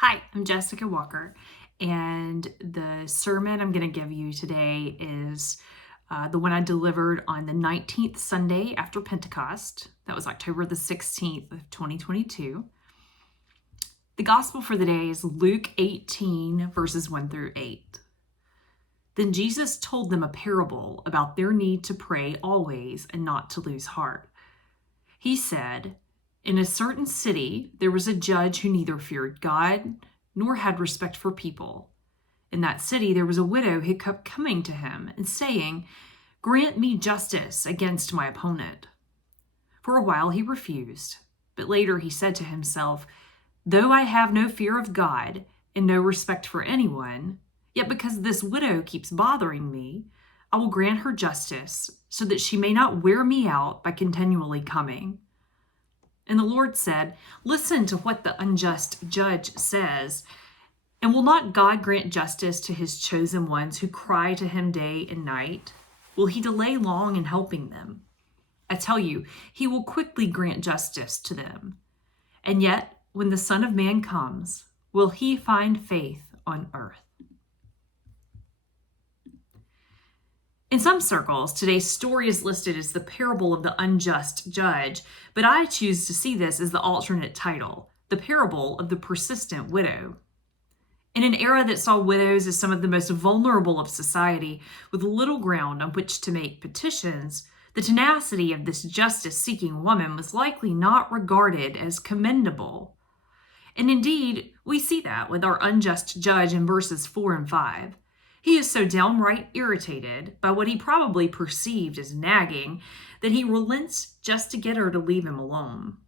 Hi, I'm Jessica Walker, and the sermon I'm going to give you today is the one I delivered on the 19th Sunday after Pentecost. That was October the 16th of 2022. The gospel for the day is Luke 18, verses 1 through 8. Then Jesus told them a parable about their need to pray always and not to lose heart. He said, "In a certain city, there was a judge who neither feared God nor had respect for people. In that city, there was a widow who kept coming to him and saying, 'Grant me justice against my opponent.' For a while he refused, but later he said to himself, 'Though I have no fear of God and no respect for anyone, yet because this widow keeps bothering me, I will grant her justice so that she may not wear me out by continually coming.' And the Lord said, 'Listen to what the unjust judge says. And will not God grant justice to his chosen ones who cry to him day and night? Will he delay long in helping them? I tell you, he will quickly grant justice to them. And yet, when the Son of Man comes, will he find faith on earth?'" In some circles, today's story is listed as the parable of the unjust judge, but I choose to see this as the alternate title, the parable of the persistent widow. In an era that saw widows as some of the most vulnerable of society, with little ground on which to make petitions, the tenacity of this justice-seeking woman was likely not regarded as commendable. And indeed, we see that with our unjust judge in verses 4 and 5. He is so downright irritated by what he probably perceived as nagging that he relents just to get her to leave him alone.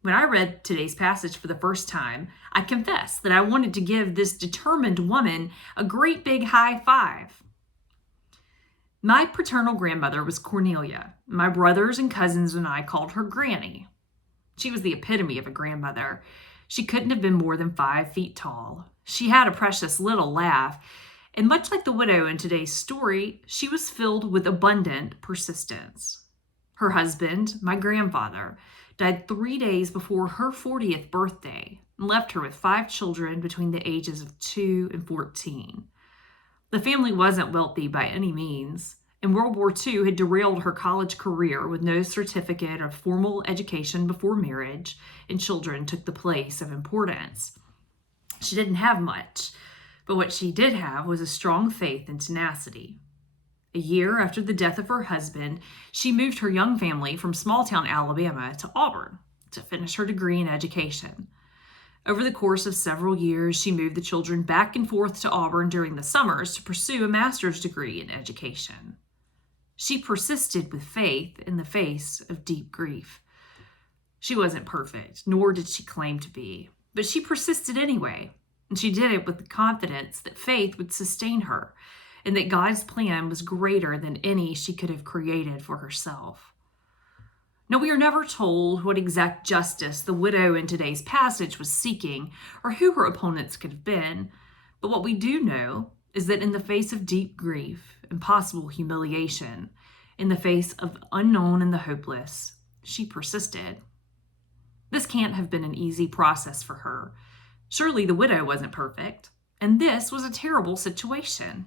When I read today's passage for the first time, I confess that I wanted to give this determined woman a great big high five. My paternal grandmother was Cornelia. My brothers and cousins and I called her Granny. She was the epitome of a grandmother. She couldn't have been more than 5 feet tall. She had a precious little laugh. And much like the widow in today's story, she was filled with abundant persistence. Her husband, my grandfather, died 3 days before her 40th birthday and left her with 5 children between the ages of 2 and 14. The family wasn't wealthy by any means, and World War II had derailed her college career with no certificate of formal education before marriage, and children took the place of importance. She didn't have much, but what she did have was a strong faith and tenacity. A year after the death of her husband, she moved her young family from small-town Alabama to Auburn to finish her degree in education. Over the course of several years, she moved the children back and forth to Auburn during the summers to pursue a master's degree in education. She persisted with faith in the face of deep grief. She wasn't perfect, nor did she claim to be, but she persisted anyway. And she did it with the confidence that faith would sustain her and that God's plan was greater than any she could have created for herself. Now, we are never told what exact justice the widow in today's passage was seeking or who her opponents could have been, but what we do know is that in the face of deep grief and possible humiliation, in the face of the unknown and the hopeless, she persisted. This can't have been an easy process for her. Surely the widow wasn't perfect, and this was a terrible situation.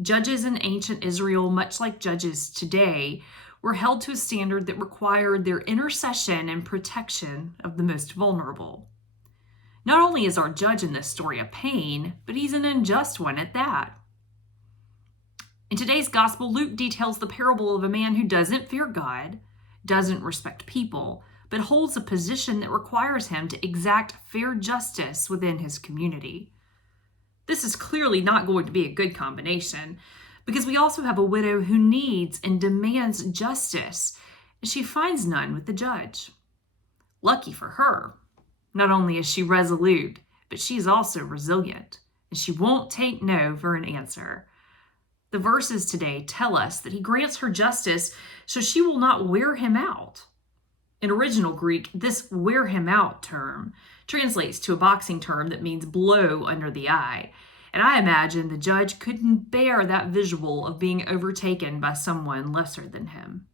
Judges in ancient Israel, much like judges today, were held to a standard that required their intercession and protection of the most vulnerable. Not only is our judge in this story a pain, but he's an unjust one at that. In today's gospel, Luke details the parable of a man who doesn't fear God, doesn't respect people, but holds a position that requires him to exact fair justice within his community. This is clearly not going to be a good combination, because we also have a widow who needs and demands justice, and she finds none with the judge. Lucky for her, not only is she resolute, but she's also resilient, and she won't take no for an answer. The verses today tell us that he grants her justice so she will not wear him out. In original Greek, this "wear him out" term translates to a boxing term that means blow under the eye. And I imagine the judge couldn't bear that visual of being overtaken by someone lesser than him.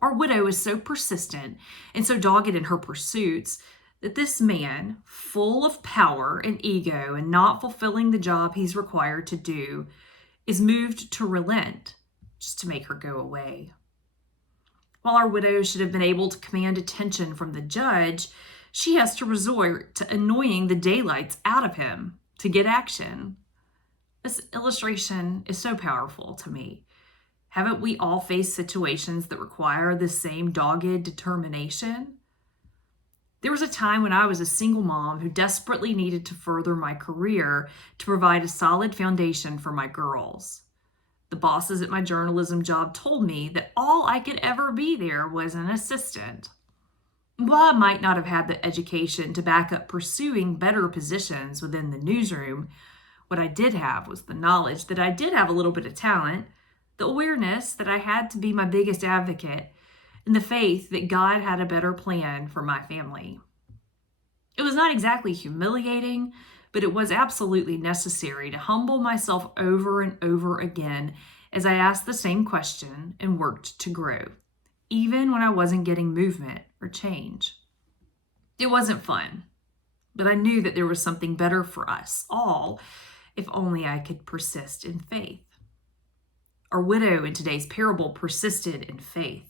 Our widow is so persistent and so dogged in her pursuits that this man, full of power and ego and not fulfilling the job he's required to do, is moved to relent just to make her go away. While our widow should have been able to command attention from the judge, she has to resort to annoying the daylights out of him to get action. This illustration is so powerful to me. Haven't we all faced situations that require the same dogged determination? There was a time when I was a single mom who desperately needed to further my career to provide a solid foundation for my girls. The bosses at my journalism job told me that all I could ever be there was an assistant. While I might not have had the education to back up pursuing better positions within the newsroom, what I did have was the knowledge that I did have a little bit of talent, the awareness that I had to be my biggest advocate, and the faith that God had a better plan for my family. It was not exactly humiliating, but it was absolutely necessary to humble myself over and over again as I asked the same question and worked to grow, even when I wasn't getting movement or change. It wasn't fun, but I knew that there was something better for us all if only I could persist in faith. Our widow in today's parable persisted in faith.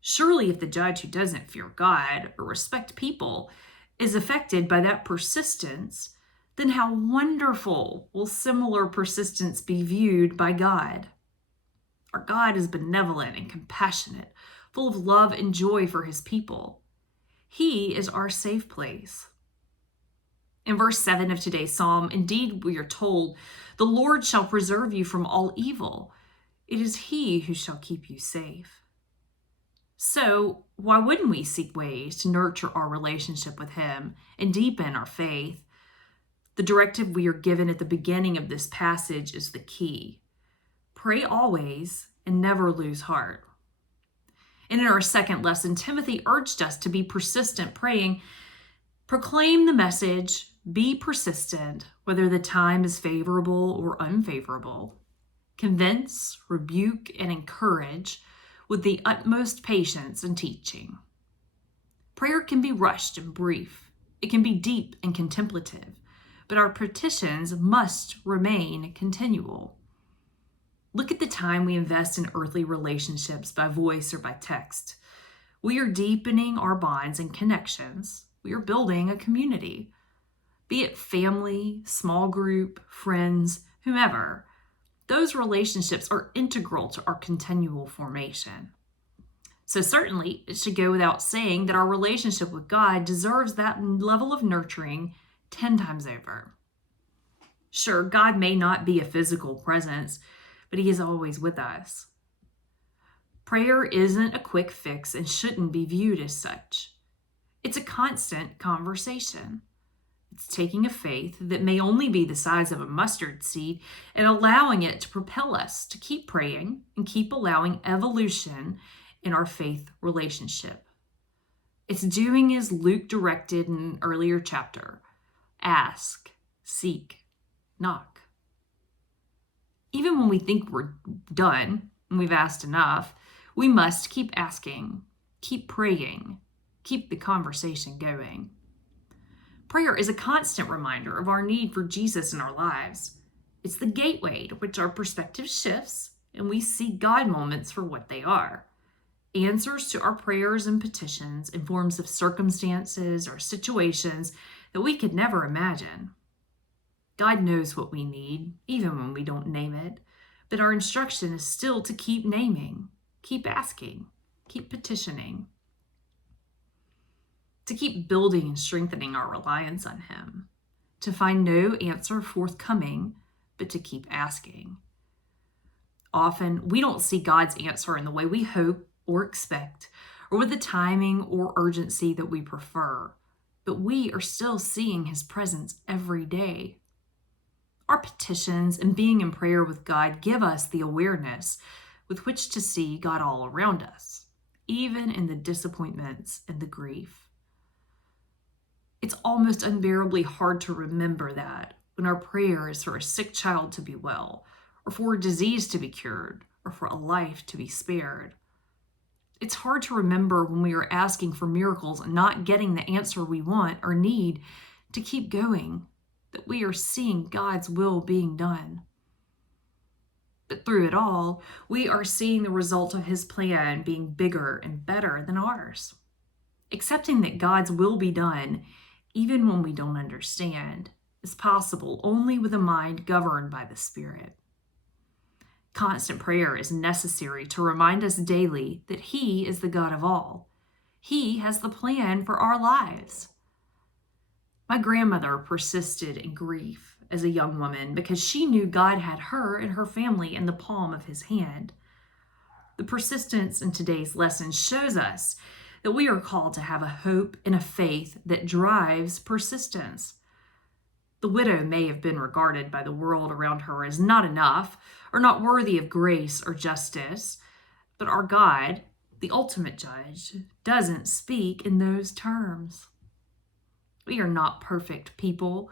Surely if the judge who doesn't fear God or respect people is affected by that persistence, then how wonderful will similar persistence be viewed by God? Our God is benevolent and compassionate, full of love and joy for his people. He is our safe place. In verse 7 of today's psalm, indeed we are told, "The Lord shall preserve you from all evil. It is he who shall keep you safe." So why wouldn't we seek ways to nurture our relationship with him and deepen our faith? The directive we are given at the beginning of this passage is the key. Pray always and never lose heart. And in our second lesson, Timothy urged us to be persistent praying. Proclaim the message, be persistent, whether the time is favorable or unfavorable. Convince, rebuke, and encourage with the utmost patience and teaching. Prayer can be rushed and brief. It can be deep and contemplative, but our petitions must remain continual. Look at the time we invest in earthly relationships by voice or by text. We are deepening our bonds and connections. We are building a community. Be it family, small group, friends, whomever. Those relationships are integral to our continual formation. So certainly, it should go without saying that our relationship with God deserves that level of nurturing 10 times over. Sure, God may not be a physical presence, but he is always with us. Prayer isn't a quick fix and shouldn't be viewed as such. It's a constant conversation. It's taking a faith that may only be the size of a mustard seed and allowing it to propel us to keep praying and keep allowing evolution in our faith relationship. It's doing as Luke directed in an earlier chapter. Ask, seek, knock. Even when we think we're done and we've asked enough, we must keep asking, keep praying, keep the conversation going. Prayer is a constant reminder of our need for Jesus in our lives. It's the gateway to which our perspective shifts and we see God moments for what they are. Answers to our prayers and petitions in forms of circumstances or situations that we could never imagine. God knows what we need, even when we don't name it, but our instruction is still to keep naming, keep asking, keep petitioning, to keep building and strengthening our reliance on him, to find no answer forthcoming, but to keep asking. Often, we don't see God's answer in the way we hope or expect, or with the timing or urgency that we prefer, but we are still seeing his presence every day. Our petitions and being in prayer with God give us the awareness with which to see God all around us, even in the disappointments and the grief. It's almost unbearably hard to remember that when our prayer is for a sick child to be well, or for a disease to be cured, or for a life to be spared. It's hard to remember when we are asking for miracles and not getting the answer we want or need to keep going, that we are seeing God's will being done. But through it all, we are seeing the result of his plan being bigger and better than ours. Accepting that God's will be done, even when we don't understand, is possible only with a mind governed by the Spirit. Constant prayer is necessary to remind us daily that he is the God of all. He has the plan for our lives. My grandmother persisted in grief as a young woman because she knew God had her and her family in the palm of his hand. The persistence in today's lesson shows us that we are called to have a hope and a faith that drives persistence. The widow may have been regarded by the world around her as not enough or not worthy of grace or justice, but our God, the ultimate judge, doesn't speak in those terms. We are not perfect people,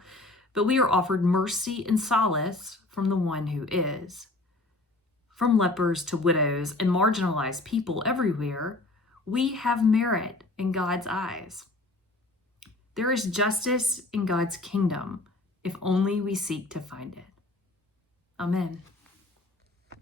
but we are offered mercy and solace from the one who is. From lepers to widows and marginalized people everywhere, we have merit in God's eyes. There is justice in God's kingdom if only we seek to find it. Amen.